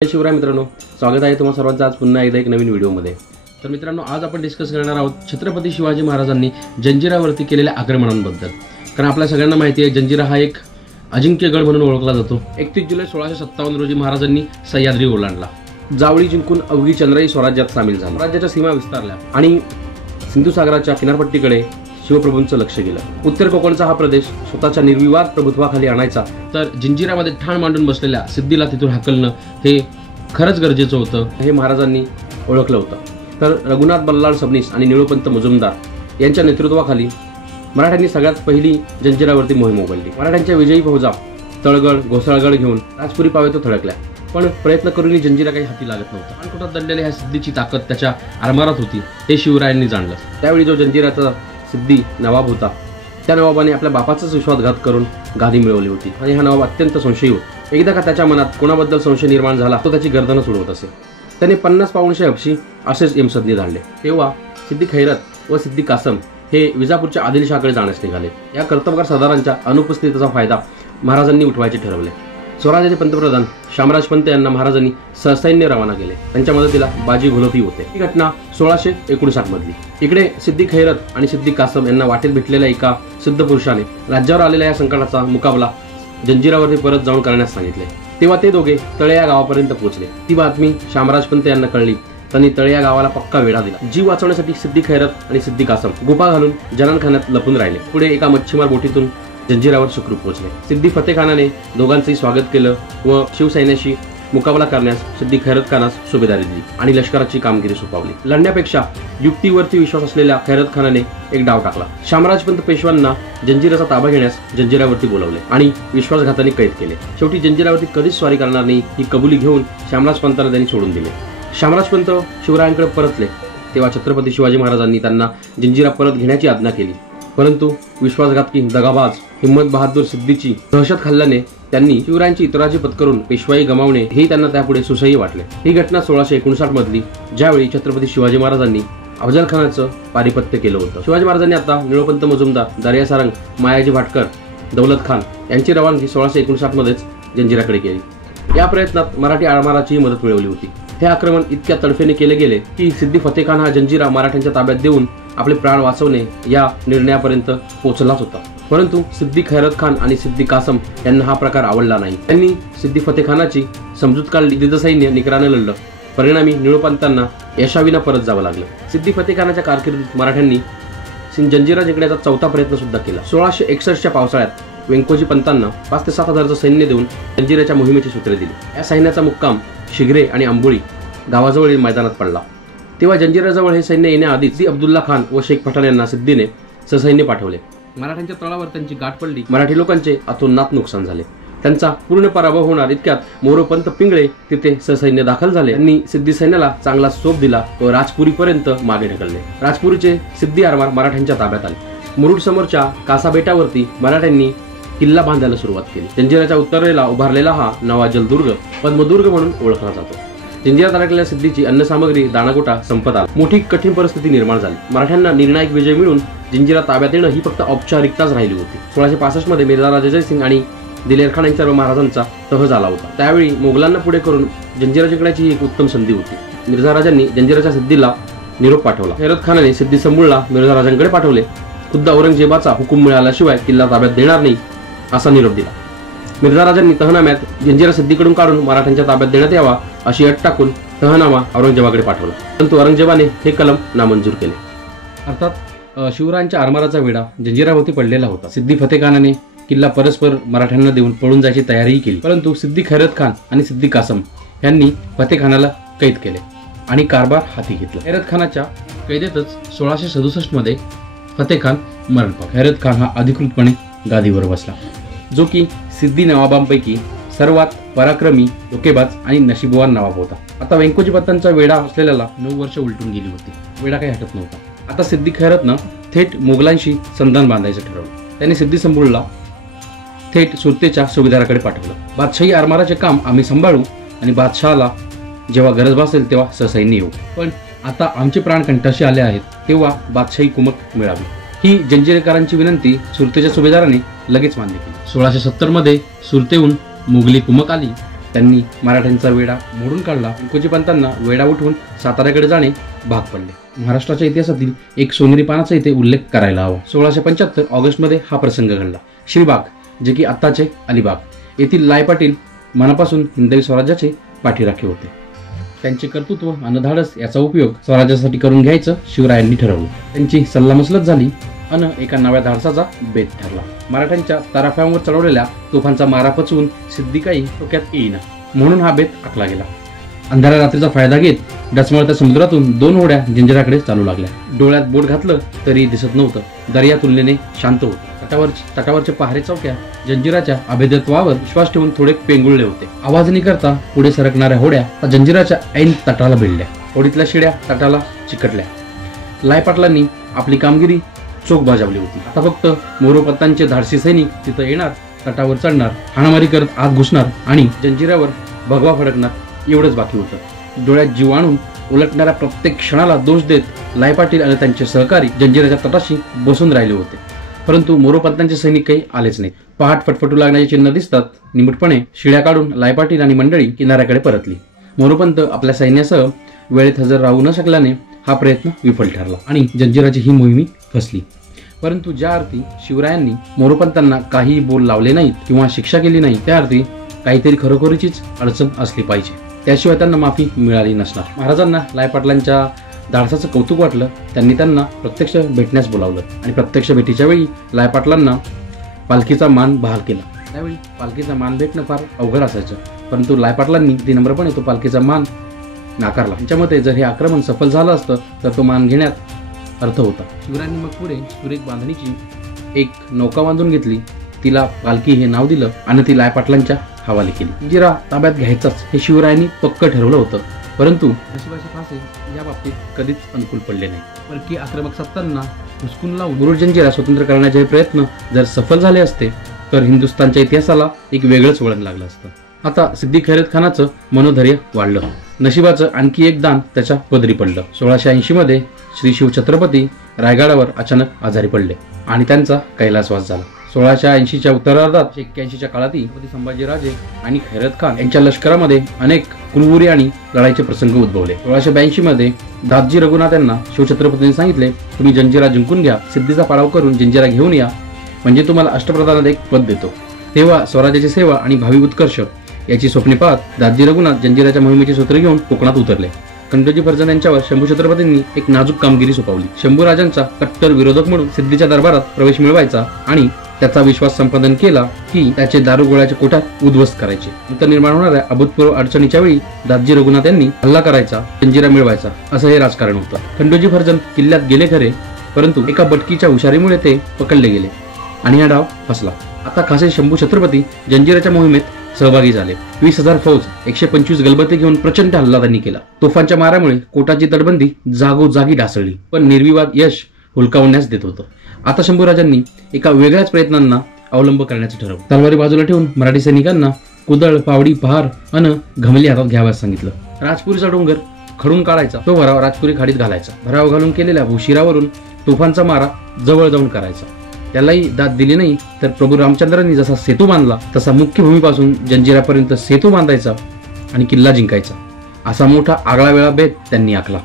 शिवराय मित्रांनो, स्वागत आहे तुम्हा सर्वांचं आज पुन्हा एकदा एक नवीन व्हिडिओमध्ये। तर मित्रांनो, आज आपण डिस्कस करणार आहोत छत्रपती शिवाजी महाराजांनी जंजिरावरती केलेल्या आक्रमणांबद्दल। कारण आपल्या सगळ्यांना माहिती आहे जंजिरा हा एक अजिंक्य गड म्हणून ओळखला जातो। 31 जुलै 1657 रोजी महाराजांनी सह्याद्री ओलांडला, जावळी जिंकून अवघी चंद्राई स्वराज्यात सामील झाला, राज्याच्या सीमा विस्तारल्या आणि सिंधू सागराच्या किनारपट्टीकडे शिवप्रभूंचं लक्ष गेलं। उत्तर कोकणचा हा प्रदेश स्वतःच्या निर्विवाद प्रभुत्वाखाली आणायचा, तर जंजिरामध्ये ठाण मांडून बसलेल्या सिद्धीला तिथून हाकलणं हे खरंच गरजेचं होतं, हे महाराजांनी ओळखलं होतं। तर रघुनाथ बल्लाळ सबनीस आणि निळोपंत मुजुमदार यांच्या नेतृत्वाखाली मराठ्यांनी सगळ्यात पहिली जंजिरावरती मोहीम उघडली। मराठ्यांच्या विजयी फौजा तळगड घोसाळगड घेऊन राजपुरी पावेतो थडकल्या, पण प्रयत्न करूनही जंजिरा काही हाती लागत नव्हता। पाणकोटात दडलेल्या ह्या सिद्धीची ताकद त्याच्या आरमारात होती हे शिवरायांनी जाणलं। त्यावेळी जो जंजिराचा सिद्धी नवाब होता, त्या नवाबाने आपल्या बापाचाच विश्वासघात करून गादी मिळवली होती आणि हा नवाब अत्यंत संशयी होता। एकदा का त्याच्या मनात कोणाबद्दल संशय निर्माण झाला तो त्याची गर्दनच उडवत असे। त्याने 50 पाऊंडशे हबशी असेच यमसदनी धाडले। तेव्हा सिद्दी खैरत व सिद्दी कासम हे विजापूरच्या आदिलशाहकडे जाण्यास निघाले। या कर्तबगार सरदारांच्या अनुपस्थितीचा फायदा महाराजांनी उठवायचे ठरवले। स्वराज्याचे पंतप्रधान शामराज पंत यांना महाराजांनी ससैन्य रवाना केले। त्यांच्या मदतीला बाजी घोलपी होते। ही घटना 1659 मधली। इकडे सिद्दी खैरत आणि सिद्दी कासम यांना वाटेत भेटलेल्या एका सिद्ध पुरुषाने राज्यावर आलेल्या या संकटाचा मुकाबला जंजिरावरती परत जाऊन करण्यास सांगितले। तेव्हा ते दोघे तळे या गावापर्यंत पोहोचले। ती बातमी शामराज पंत यांना कळली। त्यांनी तळे या गावाला पक्का वेढा दिला। जीव वाचवण्यासाठी सिद्दी खैरत आणि सिद्दी कासम गुफा घालून जनानखान्यात लपून राहिले। पुढे एका मच्छीमार बोटीतून जंजिरावर सुखरूप पोहोचले। सिद्दी फतेखानाने दोघांचंही स्वागत केलं व शिवसैन्याशी मुकाबला करण्यास सिद्दी खैरत खानास सुभेदारी दिली आणि लष्कराची कामगिरी सोपवली। लढण्यापेक्षा युक्तीवरती विश्वास असलेल्या खैरत खानाने एक डाव टाकला। शामराजपंत पेशव्यांना जंजिराचा ताबा घेण्यास जंजिरावरती बोलावले आणि विश्वासघाताने कैद केले। शेवटी जंजिरावरती कधीच स्वारी करणार नाही ही कबुली घेऊन शामराजपंतांना त्यांनी सोडून दिले। शामराजपंत शिवरायांकडे परतले तेव्हा छत्रपती शिवाजी महाराजांनी त्यांना जंजिरा परत घेण्याची आज्ञा केली, परंतु विश्वासघातकी दगाबाज हिम्मत बहादूर सिद्धीची दहशत खाल्ल्याने त्यांनी शिवरायांची इतराची पत्करून पेशवाई गमावणे हे त्यांना त्यापुढे सुसह्य वाटले। ही घटना 1659 मधली, ज्यावेळी छत्रपती शिवाजी महाराजांनी अफजल खानाचं पारिपत्य केलं होतं। शिवाजी महाराजांनी आता निळोपंत मुजुमदार, दर्या सारंग, मायाजी भाटकर, दौलत खान यांची रवानगी 1659 मध्येच जंजिराकडे केली। या प्रयत्नात मराठी आरमाराचीही मदत मिळवली होती। हे आक्रमण इतक्या तडफेने केले गेले की सिद्दी फतेखान हा जंजिरा मराठ्यांच्या ताब्यात देऊन आपले प्राण वाचवणे या निर्णयापर्यंत पोहोचलाच होता। परंतु सिद्दी खैरत खान आणि सिद्दी कासम यांना हा प्रकार आवडला नाही। त्यांनी सिद्दी फतेखानाची समजूत काढली। दिदसैन्य निकराने लढलं, परिणामी निळोपंतांना यशाविना परत जावं लागलं। सिद्दी फतेखानाच्या कारकिर्दीत मराठ्यांनी जंजिरा जिंकण्याचा चौथा प्रयत्न सुद्धा केला। 1661च्या पावसाळ्यात वेंकोजी पंतांना 5 ते 7 हजारचं सैन्य देऊन जंजिराच्या मोहिमेची सूत्रे दिली। या सैन्याचा मुक्काम शिगरे आणि आंबोळी गावाजवळील मैदानात पडला। तेव्हा जंजिराजवळ हे सैन्य येण्याआधीच अब्दुल्ला खान व शेख पठाण यांना सिद्धीने ससैन्य पाठवले। मराठ्यांच्या तळावर त्यांची गाठ पडली। मराठी लोकांचे अतोनात नुकसान झाले। त्यांचा पूर्ण पराभव होणार इतक्यात मोरोपंत पिंगळे तिथे ससैन्य दाखल झाले। त्यांनी सिद्धी सैन्याला चांगला सोप दिला व राजपुरीपर्यंत मागे ढकलले। राजपुरीचे सिद्धी आरमार मराठ्यांच्या ताब्यात आले। मुरुड समोरच्या कासा बेटावरती मराठ्यांनी किल्ला बांधायला सुरुवात केली। जंजिराच्या उत्तरेला उभारलेला हा नवा जलदुर्ग पद्मदुर्ग म्हणून ओळखला जातो। जंजिरात अडकलेल्या सिद्धीची अन्नसामग्री दाणागोटा संपत आला। मोठी कठीण परिस्थिती निर्माण झाली। मराठ्यांना निर्णायक विजय मिळून जंजिरा ताब्यात येणं ही फक्त औपचारिकताच राहिली होती। 1665 मध्ये मिर्झा राजा जयसिंग आणि दिलेर खान यांच्या महाराजांचा तह झाला होता। त्यावेळी मोगलांना पुढे करून जंजिरा जिंकण्याची ही एक उत्तम संधी होती। मिर्झा राजांनी जंजिराच्या सिद्धीला निरोप पाठवला। खैरत खानाने सिद्धी संभूळला मिर्झा राजांकडे पाठवले। खुद्द औरंगजेबाचा हुकूम मिळाल्याशिवाय किल्ला ताब्यात देणार नाही असा निरोप दिला। मिर्झा राजांनी तहनाम्यात जंजिरा सिद्धीकडून काढून मराठ्यांच्या ताब्यात देण्यात यावा अशी अट टाकून तहनामा औरंगजेबाकडे पाठवला, परंतु औरंगजेबाने हे कलम नामंजूर केले। अर्थात शिवरायांच्या आरमाराचा वेढा जंजिरावरती पडलेला होता। सिद्दी फतेखानाने किल्ला परस्पर मराठ्यांना देऊन पळून जायची तयारीही केली, परंतु सिद्दी खैरत खान आणि सिद्दी कासम यांनी फतेखानाला कैद केले आणि कारभार हाती घेतला। खैरत खानाच्या कैदेतच 1667 मध्ये फतेखान मरण पावला। खैरत खान हा अधिकृतपणे गादीवर बसला, जो की सिद्धी नवाबांपैकी सर्वात पराक्रमी, धोकेबाज आणि नशीबवान नवाब होता। आता वेंकोजी पंतांचा वेढा असलेल्याला 9 वर्ष उलटून गेली होती। वेढा काही हटत नव्हता। आता सिद्दी खैरतनं थेट मोगलांशी संधान बांधायचं ठरवलं। त्यांनी सिद्धी संभूळला थेट सुरतेच्या सुभेदाराकडे पाठवलं। बादशाही आरमाराचे काम आम्ही सांभाळू आणि बादशहाला जेव्हा गरज भासेल तेव्हा ससैन्य येऊ, पण आता आमचे प्राण कंठाशी आले आहेत तेव्हा बादशाही कुमक मिळावी। ही जंजिरेकरांची विनंती सुरतेच्या सुभेदाराने लगेच मान्य केली। 1670 मध्ये सुरतेहून मोगली कुमक आली त्यांनी मराठ्यांचा वेढा मोडून काढला. कुचीपंतांना वेढा उठवून साताऱ्याकडे जाणे भाग पडले. महाराष्ट्राच्या इतिहासातील एक सोनेरी पानाचा इथे उल्लेख करायला हवा. 1675 ऑगस्टमध्ये हा प्रसंग घडला. श्रीबाग जे की आत्ताचे अलिबाग येथील लाय पाटील मनापासून हिंदवी स्वराज्याचे पाठीराखे होते. त्यांचे कर्तृत्व आणि धाडस याचा उपयोग स्वराज्यासाठी करून घ्यायचं शिवरायांनी ठरवलं. त्यांची सल्लामसलत झाली अन एका नव्या धाडसाचा बेत ठरला. मराठ्यांच्या ताराफ्यांवर चढवलेल्या तोफांचा मारा पचवून सिद्धिकाही डोक्यात येईना म्हणून हा बेत आखला गेला. अंधाऱ्या रात्रीचा फायदा घेत डचमळत्या समुद्रातून 2 होड्या जंजिराकडे चालू लागल्या. डोळ्यात बोट घातलं तरी दिसत नव्हतं. दर्या तुलनेने शांत होता. तटावरचे पहारे चौक्या जंजिराच्या अभेद्यत्वावर विश्वास ठेवून थोडे पेंगुळले होते. आवाज न करता पुढे सरकणाऱ्या होड्या जंजिराच्या ऐन तटाला भिडल्या. होडीतल्या शिड्या तटाला चिकटल्या. लाय पाटलांनी आपली कामगिरी चोख बजावली होती. आता फक्त मोरोपंतांचे धाडसी सैनिक तिथं येणार, तटावर चढणार, हाणामारी करत आत घुसणार आणि जंजिरावर भगवा फडकणार एवढंच बाकी होतं. डोळ्यात जीव आणून उलटणाऱ्या प्रत्येक क्षणाला दोष देत लाय पाटील आणि त्यांचे सहकारी जंजिराच्या तटाशी बसून राहिले होते. परंतु मोरोपंतांचे सैनिक काही आलेच नाहीत. पहाट फटफटू लागण्याचे चिन्ह दिसतात निमूटपणे शिड्या काढून लाय पाटील आणि मंडळी किनाऱ्याकडे परतली. मोरोपंत आपल्या सैन्यासह वेळेत हजर राहू न शकल्याने हा प्रयत्न विफल ठरला आणि जंजिराची ही मोहिमी फसली. परंतु ज्या अर्थी शिवरायांनी मोरोपंतांना काही बोल लावले नाहीत किंवा शिक्षा केली नाही त्या अर्थी काहीतरी खरोखरीचीच अडचण असली पाहिजे. त्याशिवाय त्यांना माफी मिळाली नसणार. महाराजांना लाय पाटलांच्या धाडसाचं कौतुक वाटलं. त्यांनी त्यांना प्रत्यक्ष भेटण्यास बोलावलं आणि प्रत्यक्ष भेटीच्या वेळी लाय पाटलांना पालखीचा मान बहाल केला. त्यावेळी पालखीचा मान भेटणं फार अवघड असायचं. परंतु लाय पाटलांनी विनम्रपणे तो पालखीचा मान नाकारला. त्यांच्या मते जर हे आक्रमण सफल झालं असतं तर तो मान घेण्यात अर्थ होता. शिवरायांनी मग पुढे सुरेख बांधणीची एक नौका बांधून घेतली. तिला पालखी हे नाव दिलं आणि ती लाय पाटलांच्या हवाली केली. जंजिरा ताब्यात घ्यायचाच हे शिवरायांनी पक्क ठरवलं होतं. परंतु नशिबाचे फासे या बाबतीत कधीच अनुकूल पडले नाही. परकी आक्रमक सत्तांना हुसकून लावून मुरुड जंजिरा स्वतंत्र करण्याचे प्रयत्न जर सफल झाले असते तर हिंदुस्थानच्या इतिहासाला एक वेगळंच वळण लागलं असतं. आता सिद्दी खैरत खानाचं मनोधैर्य वाढलं. नशिबाचं आणखी एक दान त्याच्या पदरी पडलं. 1680 मध्ये श्री शिवछत्रपती रायगडावर अचानक आजारी पडले आणि त्यांचा कैलासवास झाला. 1680च्या उत्तरार्धात 81च्या काळातही छत्रपती संभाजीराजे आणि खैरत खान यांच्या लष्करामध्ये अनेक कुरबुरी आणि लढाईचे प्रसंग उद्भवले. 1682 मध्ये दादजी रघुनाथ यांना शिवछत्रपतींनी सांगितले, तुम्ही जंजिरा जिंकून घ्या, सिद्धीचा पाडाव करून जंजिरा घेऊन या, म्हणजे तुम्हाला अष्टप्रधानात एक पद देतो. तेव्हा स्वराज्याची सेवा आणि भावी उत्कर्ष याची स्वप्ने पाहत दादजी रघुनाथ जंजिराच्या मोहिमेचे सूत्र घेऊन कोकणात उतरले. खंडोजी फर्जंद यांच्यावर शंभू छत्रपतींनी एक नाजूक कामगिरी सोपवली. शंभू राजांचा कट्टर विरोधक म्हणून सिद्धीच्या दरबारात प्रवेश मिळवायचा आणि त्याचा विश्वास संपादन केला की त्याचे दारुगोळ्याच्या कोठात उद्ध्वस्त करायचे. नंतर निर्माण होणाऱ्या अभूतपूर्व अडचणीच्या वेळी दादजी रघुनाथ यांनी हल्ला करायचा, जंजिरा मिळवायचा असं हे राजकारण होतं. खंडोजी फर्जंद किल्ल्यात गेले खरे, परंतु एका बटकीच्या हुशारीमुळे ते पकडले गेले आणि हा डाव फसला. आता खासे शंभू छत्रपती जंजिराच्या मोहिमेत सहभागी झाले. 20,000 फौज 125 गलबते घेऊन प्रचंड हल्ला त्यांनी केला. तोफांच्या मारामुळे कोटाची तटबंदी जागोजागी ढासळली, पण निर्विवाद यश हुलकावण्यास देत होतं. आता शंभूराजांनी एका वेगळ्याच प्रयत्नांना अवलंब करण्याचं ठरवलं. तलवारी बाजूला ठेवून मराठी सैनिकांना कुदळ, पावडी, पहार अन घमली हातात घ्यावयास सांगितलं. राजपुरीचा डोंगर खडून काढायचा, तो भराव राजपुरी खाडीत घालायचा. भराव घालून केलेल्या भूशिरावरून तोफांचा मारा जवळ जाऊन करायचा. त्यालाही दाद दिली नाही तर प्रभू रामचंद्रांनी जसा सेतू बांधला तसा मुख्य भूमीपासून जंजिरापर्यंत सेतू बांधायचा आणि किल्ला जिंकायचा. असा मोठा आगळा वेळा बेत त्यांनी आखला.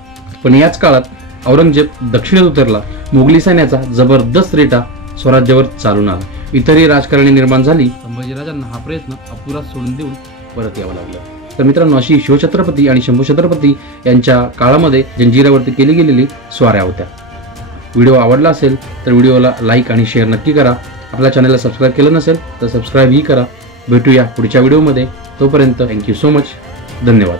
पण याच काळात औरंगजेब दक्षिणेत उतरला. मोगली सैन्याचा जबरदस्त रेटा स्वराज्यावर चालून आला. इतरही राजकारणी निर्माण झाली. संभाजीराजांना हा प्रयत्न अपुरा सोडून देऊन परत यावं लागलं. तर मित्रांनो, अशी शिवछत्रपती आणि शंभू छत्रपती यांच्या काळामध्ये जंजिरावरती केली गेलेली स्वाऱ्या होत्या. व्हिडिओ आवडला असेल तर व्हिडिओला लाईक आणि शेअर नक्की करा. आपल्या चॅनलला सबस्क्राईब केलं नसेल तर सबस्क्राईबही करा. भेटूया पुढच्या व्हिडिओमध्ये. तोपर्यंत थँक्यू सो मच. धन्यवाद.